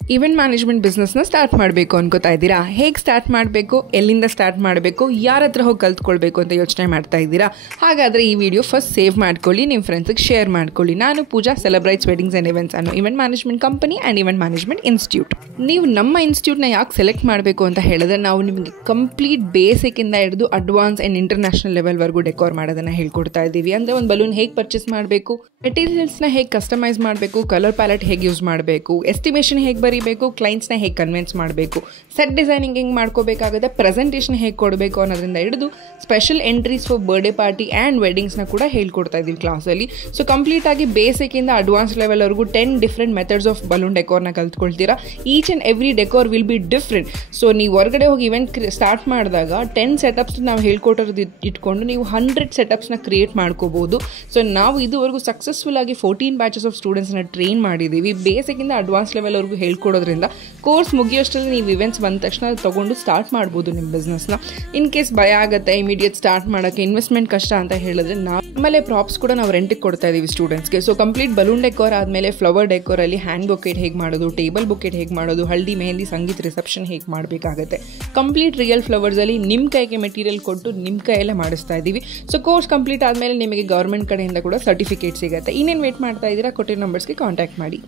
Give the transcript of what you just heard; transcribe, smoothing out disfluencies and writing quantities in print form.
Event management ಬಿಸ್ನೆಸ್ನ start ಮಾಡಬೇಕು ಅನ್ಕೋತಾ ಇದ್ದೀರಾ? ಹೇಗೆ ಸ್ಟಾರ್ಟ್ ಮಾಡಬೇಕು, ಎಲ್ಲಿಂದ ಸ್ಟಾರ್ಟ್ ಮಾಡಬೇಕು, ಯಾರ ಹತ್ರ ಹೋಗಿ ಕಲ್ತ್ಕೊಳ್ಬೇಕು ಅಂತ ಯೋಚನೆ ಮಾಡ್ತಾ ಇದ್ದೀರಾ? ಹಾಗಾದರೆ ಈ ವಿಡಿಯೋ ಫಸ್ಟ್ ಸೇವ್ ಮಾಡ್ಕೊಳ್ಳಿ, ನಿಮ್ಮ ಫ್ರೆಂಡ್ಸಿಗೆ ಶೇರ್ ಮಾಡ್ಕೊಳ್ಳಿ. ನಾನು ಪೂಜಾ, ಸೆಲೆಬ್ರೈಟ್ಸ್ ವೆಡ್ಡಿಂಗ್ಸ್ ಆ್ಯಂಡ್ ಇವೆಂಟ್ಸ್ ಅನ್ನೋ event management company and event management institute. ನೀವು ನಮ್ಮ ಇನ್ಸ್ಟಿಟ್ಯೂಟ್ನ ಯಾಕೆ ಸೆಲೆಕ್ಟ್ ಮಾಡಬೇಕು ಅಂತ ಹೇಳಿದ್ರೆ, ನಾವು ನಿಮಗೆ ಕಂಪ್ಲೀಟ್ ಬೇಸಿಕ್ಕಿಂದ ಹಿಡಿದು ಅಡ್ವಾನ್ಸ್ ಆ್ಯಂಡ್ ಇಂಟರ್ನ್ಯಾಷನಲ್ ಲೆವೆಲ್ವರೆಗೂ ಡೆಕೋರ್ ಮಾಡೋದನ್ನು ಹೇಳ್ಕೊಡ್ತಾ ಇದ್ದೀವಿ. ಅಂದರೆ ಒಂದು ಬಲೂನ್ ಹೇಗೆ ಪರ್ಚೇಸ್ ಮಾಡಬೇಕು, ಮೆಟೀರಿಯಲ್ಸ್ನ ಹೇಗೆ ಕಸ್ಟಮೈಸ್ ಮಾಡಬೇಕು, ಕಲರ್ ಪ್ಯಾಲೆಟ್ ಹೇಗೆ ಯೂಸ್ ಮಾಡಬೇಕು, ಎಸ್ಟಿಮೇಷನ್ ಹೇಗೆ ಬರೀಬೇಕು, ಕ್ಲೈಂಟ್ಸ್ನ ಹೇಗೆ ಕನ್ವಿನ್ಸ್ ಮಾಡಬೇಕು, ಸೆಟ್ ಡಿಸೈನಿಂಗ್ ಹೆಂಗೆ ಮಾಡ್ಕೋಬೇಕಾಗುತ್ತೆ, ಪ್ರೆಸೆಂಟೇಷನ್ ಹೇಗೆ ಕೊಡಬೇಕು ಅನ್ನೋದ್ರಿಂದ ಹಿಡಿದು special entries for birthday party and ವೆಡ್ಡಿಂಗ್ಸ್ನ ಕೂಡ ಹೇಳ್ಕೊಡ್ತಾ ಇದ್ದೀವಿ ಕ್ಲಾಸಲ್ಲಿ. ಸೊ ಕಂಪ್ಲೀಟಾಗಿ ಬೇಸಿಕ್ಕಿಂದ ಅಡ್ವಾನ್ಸ್ ಲೆವೆಲ್ವರೆಗೂ 10 ಡಿಫ್ರೆಂಟ್ ಮೆಥಡ್ಸ್ ಆಫ್ ಬಲೂನ್ ಡೆಕೋರ್ನ ಕಲ್ತ್ಕೊಳ್ತೀರಾ. Each and every decor will be different. So ನೀವು ಹೊರಗಡೆ ಹೋಗಿ ಇವೆಂಟ್ ಸ್ಟಾರ್ಟ್ ಮಾಡಿದಾಗ 10 ಸೆಟಪ್ಸ್ ನಾವು ಹೇಳ್ಕೊಟ್ಟೋದು ಇಟ್ಕೊಂಡು ನೀವು 100 ಸೆಟಪ್ಸ್ನ ಕ್ರಿಯೇಟ್ ಮಾಡ್ಕೋಬೋದು. ಸೊ ನಾವು ಇದುವರೆಗೂ ಸಕ್ಸಸ್ಫುಲ್ ಆಗಿ 14 ಬ್ಯಾಚಸ್ ಆಫ್ ಸ್ಟೂಡೆಂಟ್ಸ್ನ ಟ್ರೈನ್ ಮಾಡಿದ್ದೀವಿ. ಬೇಸಿಕ್ಕಿಂದ ಅಡ್ವಾನ್ಸ್ ಲೆವೆಲ್ವರೆಗೂ ಹೇಳ್ಕೊಡೋದ್ರಿಂದ ಕೋರ್ಸ್ ಮುಗಿಯೋಷ್ಟರಲ್ಲಿ ನೀವು ಇವೆಂಟ್ಸ್ ಬಂದ ತಕ್ಷಣ ತೊಗೊಂಡು ಸ್ಟಾರ್ಟ್ ಮಾಡ್ಬೋದು ನಿಮ್ಮ ಬಿಸ್ನೆಸ್ನ. ಇನ್ ಕೇಸ್ ಭಯ ಆಗುತ್ತೆ ಇಮಿಡಿಯೇಟ್ ಸ್ಟಾರ್ಟ್ ಮಾಡೋಕ್ಕೆ, ಇನ್ವೆಸ್ಟ್ಮೆಂಟ್ ಕಷ್ಟ ಅಂತ ಹೇಳಿದ್ರೆ ನಮ್ಮಲ್ಲೇ ಪ್ರಾಪ್ಸ್ ಕೂಡ ನಾವು ರೆಂಟಿಗೆ ಕೊಡ್ತಾ ಇದ್ದೀವಿ ಸ್ಟೂಡೆಂಟ್ಸ್ಗೆ. ಸೊ ಕಂಪ್ಲೀಟ್ ಬಲೂನ್ ಡೆಕೋರ್ ಆದಮೇಲೆ ಫ್ಲವರ್ ಡೆಕೋರಲ್ಲಿ ಹ್ಯಾಂಡ್ ಬೊಕೆಟ್ ಹೇಗೆ ಮಾಡೋದು, ಟೇಬಲ್ ಬೊಕೆಟ್ ಹೇಗೆ ಮಾಡೋದು, ಹಲ್ದಿ, ಮೆಹಂದಿ, ಸಂಗೀತ ರಿಸೆಪ್ಷನ್ ಹೇಗೆ ಮಾಡಬೇಕಾಗುತ್ತೆ, ಕಂಪ್ಲೀಟ್ ರಿಯಲ್ ಫ್ಲವರ್ಸಲ್ಲಿ ನಿಮ್ಮ ಕೈಗೆ ಮೆಟೀರಿಯಲ್ ಕೊಟ್ಟು ನಿಮ್ಮ ಕೈಯಲ್ಲೇ ಮಾಡಿಸ್ತಾ ಇದ್ದೀವಿ. ಸೊ ಕೋರ್ಸ್ ಕಂಪ್ಲೀಟ್ ಆದಮೇಲೆ ನಿಮಗೆ ಗೌರ್ಮೆಂಟ್ ಕಡೆಯಿಂದ ಕೂಡ ಸರ್ಟಿಫಿಕೇಟ್ ಸಿಗುತ್ತೆ. ಇನ್ನೇನು ವೇಟ್ ಮಾಡ್ತಾ ಇದ್ದೀರಾ? ಕೊಟ್ಟಿರೋ ನಂಬರ್ಸ್ಗೆ ಕಾಂಟ್ಯಾಕ್ಟ್ ಮಾಡಿ.